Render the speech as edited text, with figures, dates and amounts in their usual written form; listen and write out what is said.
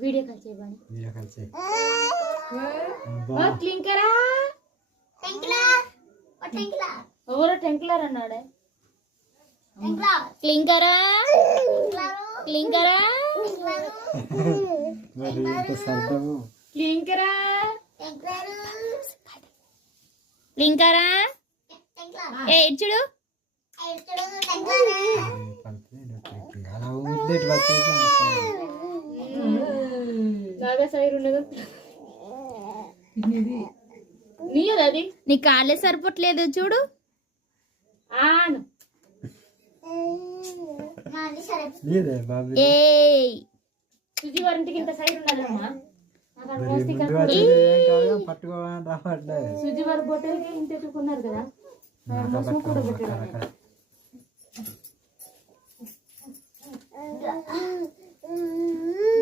video call से बने video call से और क्लिंकरा और टेंकलर అన్నాడే క్లింకరా క్లింకరా మరి ఇంత సర్దము క్లింకరా క్లింకరా ఏ ఇచ్చుడు అలా ఊరిదేటి వచ్చేసి బాగా సైరు ఉన్నది నీయది అది నీ కాలే సరిపోట్లేదు చూడు ఆను లేదే బాబు ఏయ్ సుజీ వారింటికి ఇంత సైడ్ ఉన్నదమ్మా పట్టుకోవాలని రావట్లేదు సుజీ వారి బొట్టలకి ఇంత ఎత్తుకున్నారు కదా కూడా పెట్టారు